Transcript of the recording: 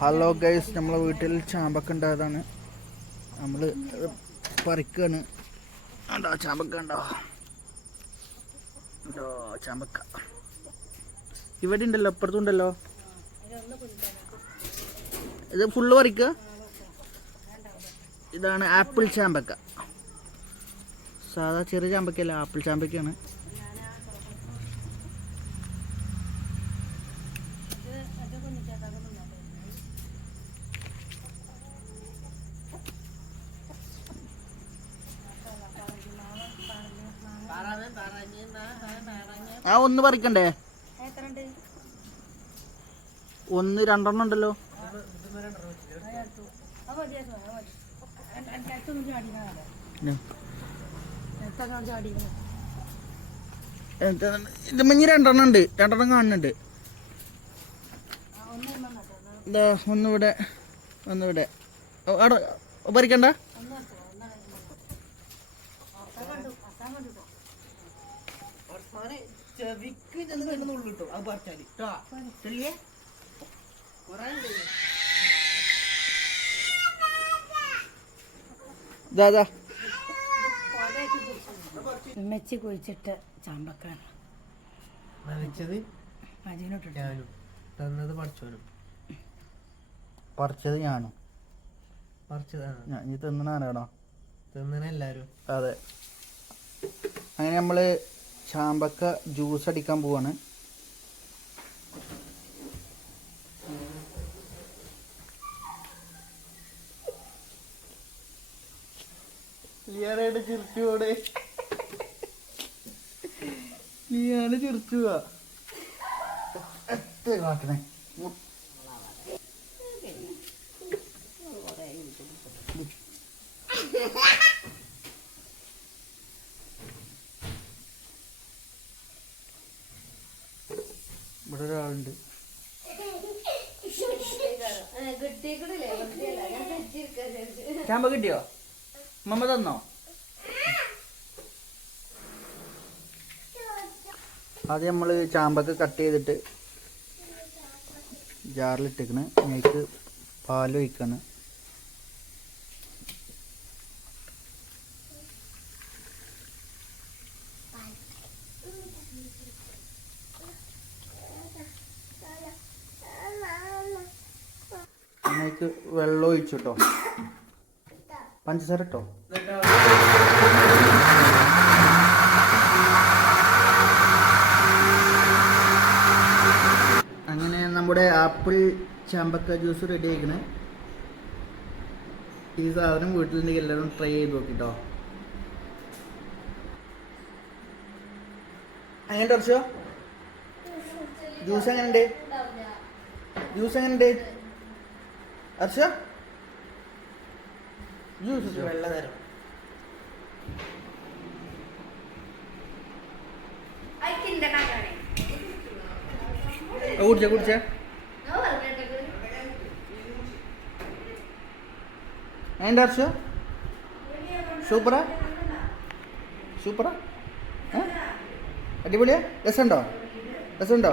Hello guys നമ്മളെ വീട്ടിൽ ചാമ്പക്ക ഉണ്ടായതാണ്. നമ്മൾ പറിക്കാണ്. ഉണ്ടോ ചാമ്പക്ക ഉണ്ടോ ഉണ്ടോ ചാമ്പക്ക. ഇവിടെ ഉണ്ടല്ലോ അപ്പുറത്തും ഉണ്ടല്ലോ. ഇത് ഫുള്ള് പറിക്ക? ഇതാണ് ആപ്പിൾ ചാമ്പക്ക. സാധാ ചെറിയ ചാമ്പക്കല്ല ആപ്പിൾ ചാമ്പക്കയാണ്. ആ ഒന്ന് പറിക്കണ്ടേ? ഒന്ന് രണ്ടെണ്ണം ഉണ്ടല്ലോ? ഇത് മഞ്ഞ് രണ്ടെണ്ണം ഉണ്ട്. രണ്ടെണ്ണം കാണുന്നുണ്ട്. ഇതാ ഒന്നിവിടെ ഒന്നിവിടെ. അവിടെ പറിക്കണ്ട? ഓ, പറിക്കണ്ട ചെവിക്ക് ചെന്ന് കണ്ടുള്ളൂ കിട്ടും അത് പറിച്ചാൽ. ട്ടാ. ചെല്ലിയേ? കൊറേ ഉണ്ട്. ഉമ്മച്ചി കുഴിച്ചിട്ട് ചാമ്പക്കാണ്. നനച്ചത്? ഞാനും. തന്നത് പഠിച്ചോനും പറിച്ചത് ഞാനും. പറിച്ചതാണ്. ഞാൻ ഇനി തിന്നണാണോ തിന്നണ എല്ലാരും. അതെ. അങ്ങനെ നമ്മൾ ചാമ്പക്ക ജ്യൂസ് അടിക്കാൻ പോവാണ്. ലിയാനായിട്ട് ചിരിച്ചു പോടെ ലിയാന ചിരിച്ചു പോവാ. എത്ര കാട്ടണേ? മു- ഇവിടെ ഒരാളുണ്ട് ചാമ്പ കിട്ടിയോ? മമ്മ തന്നോ? ആദ്യം നമ്മൾ ചാമ്പൊക്കെ കട്ട് ചെയ്തിട്ട് ജാറിലിട്ടേക്കണ്. പാൽ അതിലേക്ക് വെള്ളം ഒഴിച്ചു കേട്ടോ പഞ്ചസാര ഇട്ടോ അങ്ങനെ നമ്മുടെ ആപ്പിൾ ചാമ്പക്ക ജ്യൂസ് റെഡി ആയിക്കണേ. ഈ സാധനം വീട്ടിലുണ്ടെങ്കിൽ എല്ലാവരും ട്രൈ ചെയ്ത് നോക്കിട്ടോ. അങ്ങനെ ജ്യൂസ് എങ്ങനെയുണ്ട്? ജ്യൂസ് എങ്ങനെയുണ്ട്? ജ്യൂസ് വെള്ള നേരം കുടിച്ച കുടിച്ച. എങ്ങനെയുണ്ട് അർച്ച സൂപ്പറാ? സൂപ്പറാ? അടിപൊളിയാ? രസമുണ്ടോ? രസമുണ്ടോ?